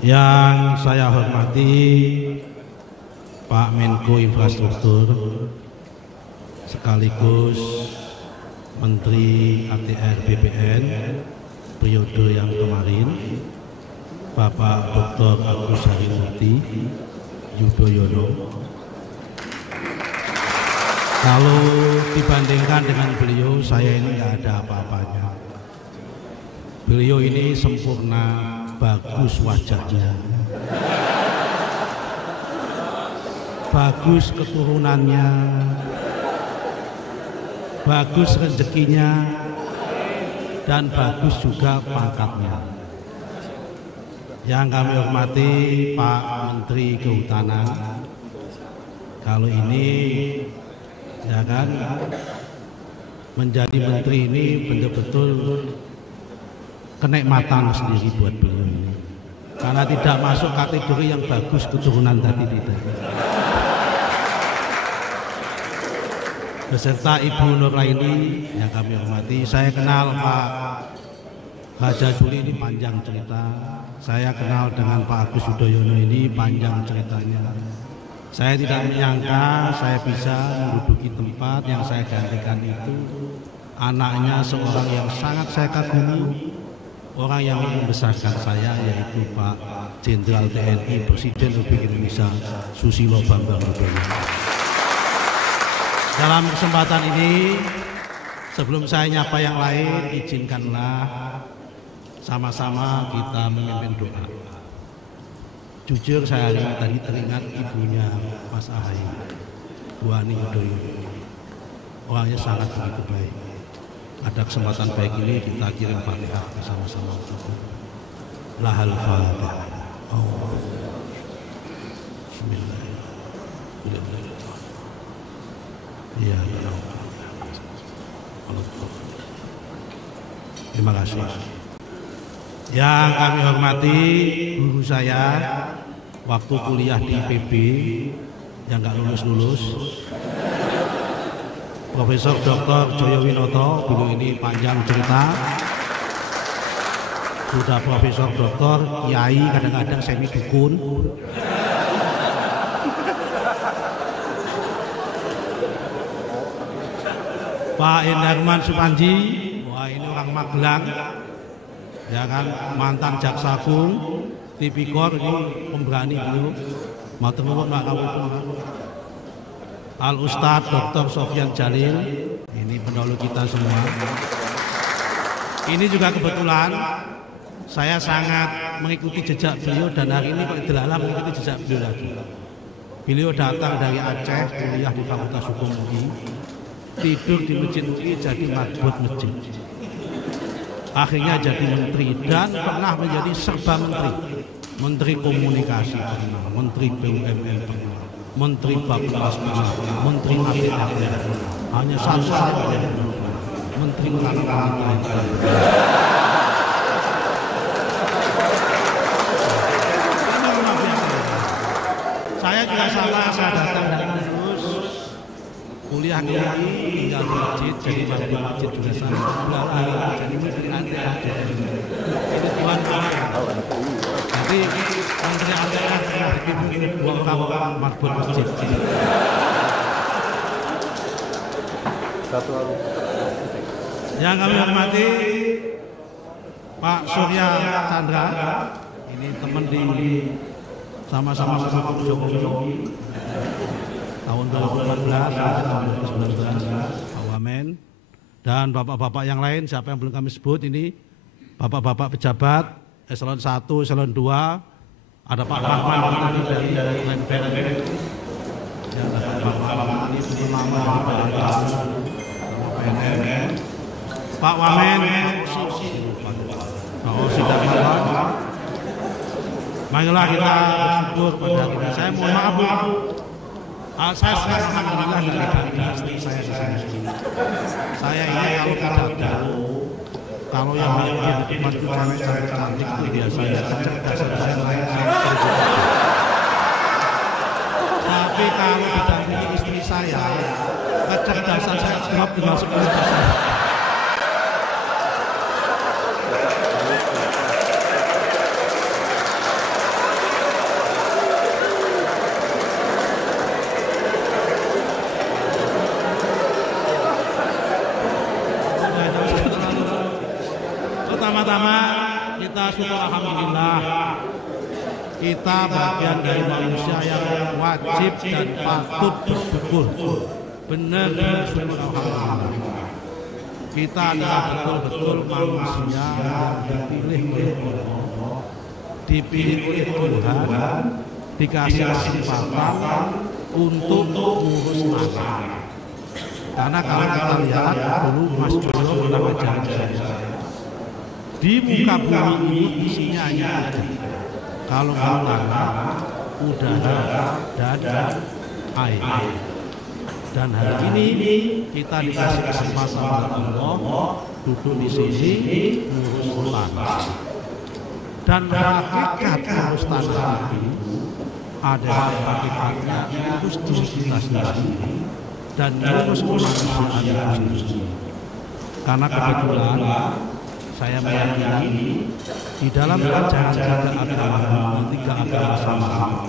Yang saya hormati Pak Menko Infrastruktur sekaligus Menteri ATR BPN periode yang kemarin, Bapak Dr. Agus Harimurti Yudhoyono. Kalau dibandingkan dengan beliau, saya ini nggak ada apa-apanya. Beliau ini sempurna, bagus wajahnya, bagus keturunannya, bagus rezekinya, dan bagus juga pangkatnya. Yang kami hormati Pak Menteri Kehutanan, kalau ini ya kan menjadi menteri ini betul-betul kenikmatan sendiri buat beliau ini, karena tidak masuk kategori yang bagus keturunan tadi tidak. Beserta Ibu Nuraini yang kami hormati, saya kenal Pak Haja Juli ini panjang cerita. Saya kenal dengan Pak Agus Yudhoyono ini panjang ceritanya. Saya tidak menyangka saya bisa menduduki tempat yang saya gantikan itu. Anaknya seorang yang sangat saya kagumi, orang yang membesarkan saya, yaitu Pak Jenderal TNI Presiden Republik Indonesia Susilo Bambang Yudhoyono. Dalam kesempatan ini, sebelum saya nyapa yang lain, izinkanlah sama-sama kita memimpin doa. Jujur saya tadi teringat ibunya Mas Ahaye, Bu Ani Yudhoyono. Orangnya sangat begitu baik. Ada kesempatan baik ini kita kirim Fatihah bersama-sama. Lahal Fatihah. Bismillahirrahmanirrahim. Ya Allah. Terima kasih. Yang kami hormati guru saya waktu kuliah di IPB yang nggak lulus-lulus, Profesor Dr. Joyowinoto. Dulu ini panjang cerita, sudah Profesor Doktor, Kiai, kadang-kadang semi dukun. Pak Endarman Supanji, wah ini orang Magelang, ya kan, mantan Jaksa Agung, tipikor, ini pemberani beliau. Matur nuwun Pak Kapolri. Al Ustadz Dr. Sofyan Jalil, ini pendahulu kita semua. Ini juga kebetulan saya sangat mengikuti jejak beliau, dan hari ini kok dilalah mengikuti jejak beliau lagi. Beliau datang dari Aceh, kuliah di Fakultas Hukum UI, tidur di Masjid UI, jadi marbot masjid. Akhirnya jadi menteri dan pernah menjadi serba menteri. Menteri Komunikasi pernah, Menteri BUMN pernah, Menteri Bappenas pernah, Menteri ATR pernah. Hanya satu saja Menteri Wanita. Saya juga sama, saya datang dari lulus kuliah di UI, tinggal di masjid, jadi di masjid juga sama. Jadi Menteri ATR. Ini Tuhan Allah. Jadi Menteri ATR pernah dipimpin dua orang marbot masjid. Yang kami hormati Pak Surya Chandra, ini teman di sama-sama Pak Jokowi tahun 2014 tahun 2019, Pak Wamen, dan bapak-bapak yang lain, siapa yang belum kami sebut ini, bapak-bapak pejabat eselon 1, eselon 2, ada Pak Rahman dari BNN, ya, ada Pak Rahman ini Purnama dari BNN, Pak Wamen, Pak Osi dan kawan. Marilah kita bersyukur pada kita. Saya mohon maaf Bu, saya alhamdulillah tidak istri saya di sini. Saya ini kalau kalau yang hadir di depan cewek cantik itu biasanya kecerdasan saya lain tapi kalau didampingi istri saya, kecerdasan saya drop tinggal 10%. Pertama-tama kita syukur alhamdulillah, kita bagian dari manusia yang wajib dan patut bersyukur. Benar-benar syukur alhamdulillah. Kita adalah betul-betul manusia yang dipilih oleh Allah, dipilih oleh Tuhan, dikasih kesempatan untuk mengurus anak. Karena kalau kita lihat dulu Mas Joyo pernah ngajarin saya, di muka bumi ini isinya hanya kalau tanah, udara, dan air. Dan hari ini kita dikasih kesempatan oleh Allah duduk di sini mengurus tanah. Dan hakikat mengurus tanah ini adalah hakikatnya mengurus diri kita sendiri dan mengurus kemanusiaan yang sendiri. Karena kebetulan saya meyakini di dalam ajaran agama tiga agama sama,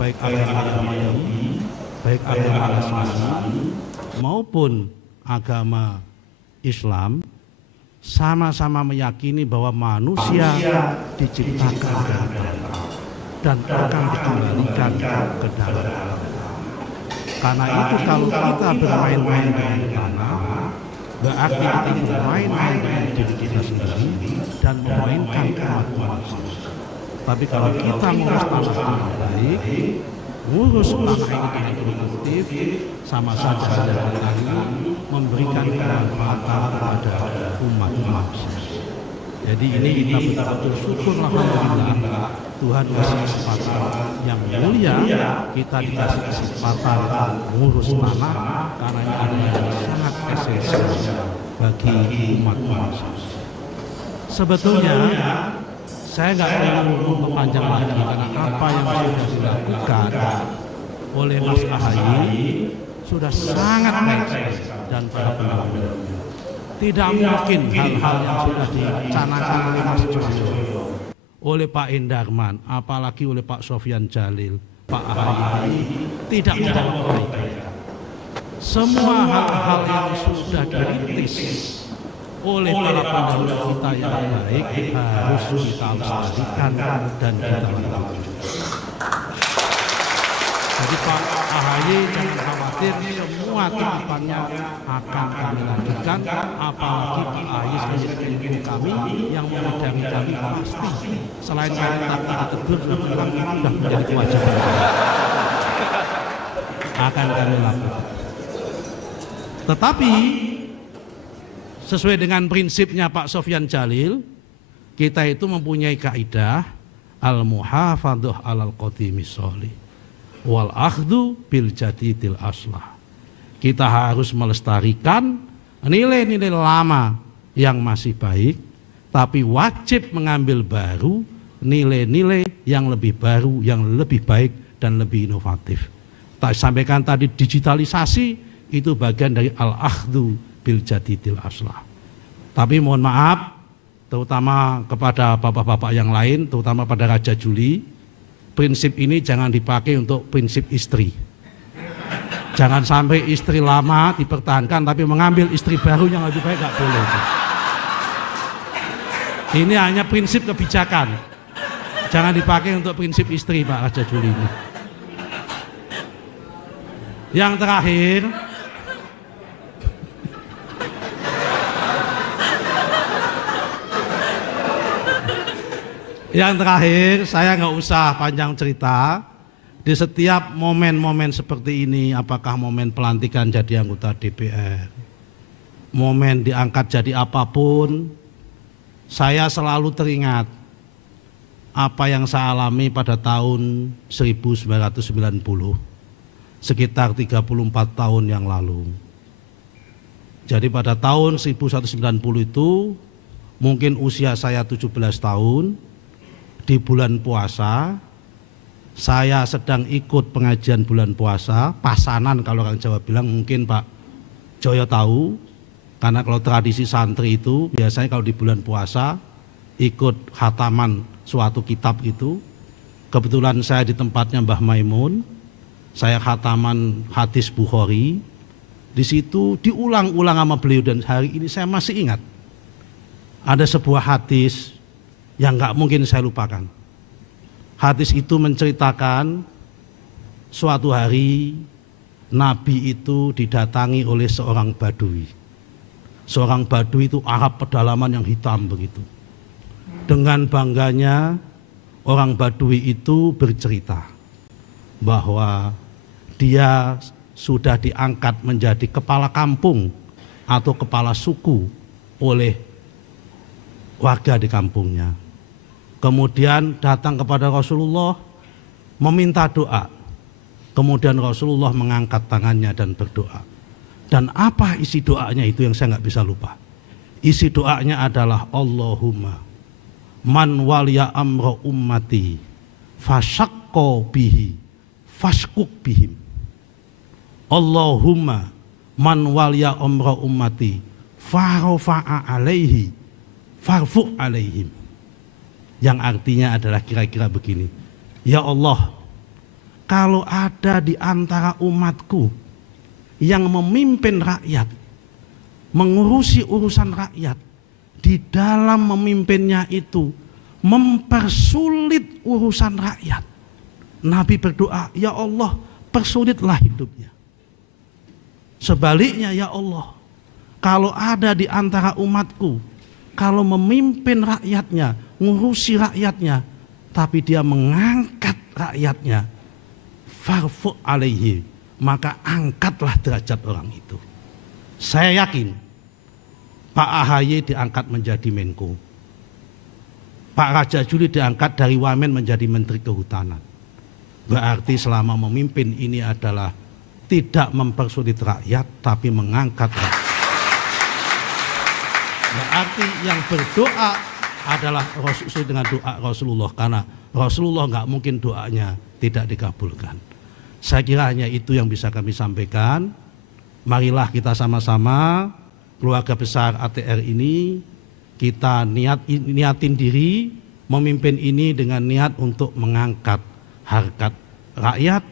baik agama Yahudi, baik agama Nasrani maupun agama Islam, sama-sama meyakini bahwa manusia diciptakan dari tanah dan akan dikembalikan ke dalam. Karena itu kalau kita bermain-main dengan tanah, berarti kita bermain-main dengan diri kita sendiri dan memainkan umat manusia. Tapi kalau kita mengurus tanah dengan baik, mengurus tanah ini dengan produktif, sama saja dengan tadi memberikan kemanfaatan kepada umat manusia. Jadi ini kita betul-betul syukur alhamdulillah Tuhan kasih kesempatan yang mulia, kita dikasih kesempatan mengurus tanah karena ini adalah yang sangat esensial bagi umat manusia. Sebetulnya saya nggak perlu memperpanjang lagi karena apa yang sudah dilakukan oleh Mas Ahaye sudah sangat baik dan benar-benar. Tidak mungkin hal-hal yang sudah dicanangkan oleh Mas Joyo, oleh Pak Endarman, apalagi oleh Pak Sofyan Jalil, Pak Ahaye tidak memperbaiki. Semua hal-hal yang sudah dirintis oleh para pendahulu kita yang baik harus kita lestarikan dan kita lakukan. Jadi Pak Ahaye jangan khawatir, semua titipannya akan kami lanjutkan, apalagi Pak Ahaye sebagai ibu kami yang mengadangi kami pasti selain kita tegur sudah menjadi kewajiban akan kami lakukan. Tetapi sesuai dengan prinsipnya Pak Sofyan Jalil, kita itu mempunyai kaidah al-muhafadzah alal qadimis sholih wal akhdhu bil jadidil aslah. Kita harus melestarikan nilai-nilai lama yang masih baik, tapi wajib mengambil baru nilai-nilai yang lebih baru, yang lebih baik dan lebih inovatif. Tak sampaikan tadi digitalisasi itu bagian dari al-akhdhu bil jadidil aslah. Tapi mohon maaf, terutama kepada bapak-bapak yang lain, terutama pada Raja Juli, prinsip ini jangan dipakai untuk prinsip istri. Jangan sampai istri lama dipertahankan tapi mengambil istri baru yang lebih baik, nggak boleh. Ini hanya prinsip kebijakan. Jangan dipakai untuk prinsip istri Pak Raja Juli ini. Yang terakhir, saya nggak usah panjang cerita. Di setiap momen-momen seperti ini, apakah momen pelantikan jadi anggota DPR, momen diangkat jadi apapun, saya selalu teringat apa yang saya alami pada tahun 1990, sekitar 34 tahun yang lalu. Jadi pada tahun 1990 itu, mungkin usia saya 17 tahun, di bulan puasa, saya sedang ikut pengajian bulan puasa, pasanan kalau orang Jawa bilang, mungkin Pak Joyo tahu, karena kalau tradisi santri itu biasanya kalau di bulan puasa ikut khataman suatu kitab itu. Kebetulan saya di tempatnya Mbah Maimun, saya khataman hadis Bukhari, di situ diulang-ulang sama beliau dan hari ini saya masih ingat. ada sebuah hadis yang nggak mungkin saya lupakan. Hadis itu menceritakan suatu hari Nabi itu didatangi oleh seorang Badui. Seorang Badui itu Arab pedalaman yang hitam begitu. Dengan bangganya orang Badui itu bercerita bahwa dia sudah diangkat menjadi kepala kampung atau kepala suku oleh warga di kampungnya. Kemudian datang kepada Rasulullah meminta doa. Kemudian Rasulullah mengangkat tangannya dan berdoa. Dan apa isi doanya itu yang saya nggak bisa lupa. Isi doanya adalah Allahumma man waliya amra ummati fasyakko bihi fashkuk bihim. Allahumma man waliya amra ummati farofa'a alaihi farfu' alaihim. Yang artinya adalah kira-kira begini. Ya Allah, kalau ada di antara umatku yang memimpin rakyat, mengurusi urusan rakyat, di dalam memimpinnya itu mempersulit urusan rakyat, Nabi berdoa, ya Allah, persulitlah hidupnya. Sebaliknya, ya Allah, kalau ada di antara umatku, kalau memimpin rakyatnya, ngurusi rakyatnya, tapi dia mengangkat rakyatnya, farfu' alaihi, maka angkatlah derajat orang itu. Saya yakin Pak AHY diangkat menjadi Menko, Pak Raja Juli diangkat dari Wamen menjadi Menteri Kehutanan. Berarti selama memimpin ini adalah tidak mempersulit rakyat, tapi mengangkat rakyat. Berarti yang berdoa adalah sesuai dengan doa Rasulullah, karena Rasulullah nggak mungkin doanya tidak dikabulkan. Saya kira hanya itu yang bisa kami sampaikan. Marilah kita sama-sama keluarga besar ATR ini, kita niatin diri memimpin ini dengan niat untuk mengangkat harkat rakyat,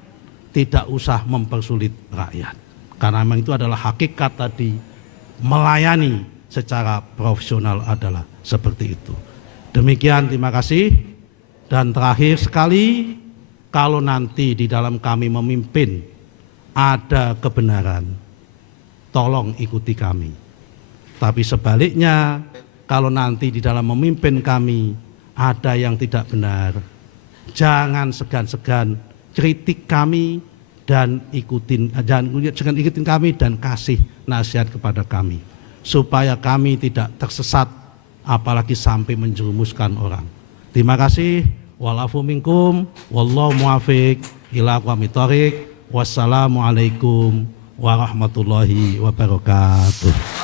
tidak usah mempersulit rakyat. Karena memang itu adalah hakikat tadi, melayani secara profesional adalah seperti itu. Demikian, terima kasih. Dan terakhir sekali, kalau nanti di dalam kami memimpin ada kebenaran, tolong ikuti kami. Tapi sebaliknya, kalau nanti di dalam memimpin kami ada yang tidak benar, jangan segan-segan kritik kami dan jangan ikutin kami dan kasih nasihat kepada kami, supaya kami tidak tersesat, apalagi sampai menjerumuskan orang. Terima kasih. Walafu minkum, wallahu muwafiq ila aqwamit thoriq. Wassalamualaikum warahmatullahi wabarakatuh.